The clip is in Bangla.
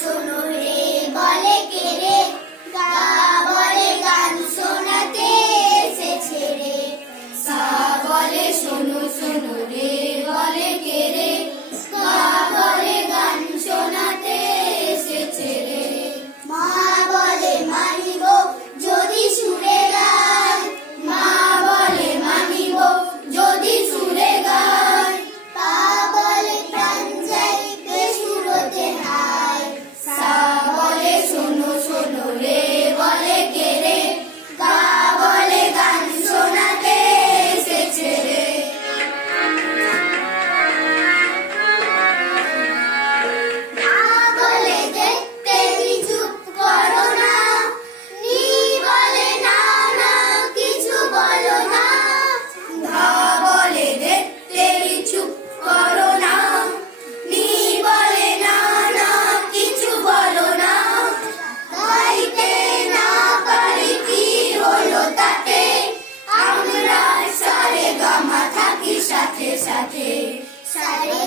শোনো রে বলে কে রে, গা বলে গান শোনাতে এসেছে রে। সা বলে শোনো শোনো রে বলে কে রে, গা বলে গান শোনাতে এসেছে রে। মা বলে মানিব যদি সুরে গায়, মা বলে মানিব যদি সুরে গায়। পা বলে প্রাণ যাইতে সুরতে হায়, সা বলে শোনো শোনো রে বলে কে রে, গা বলে গান শোনাতে এসেছে রে। না বলে দেখতে চুপ করো না, নি বলে না না কিছু বলো না। ধা বলে দেখতে চুপ করো না, নি বলে না না কিছু বলো না। গাইতে না পারি কি হলো তাতে, আমরা সারে গামা থাকি সাথে সাথে। সারে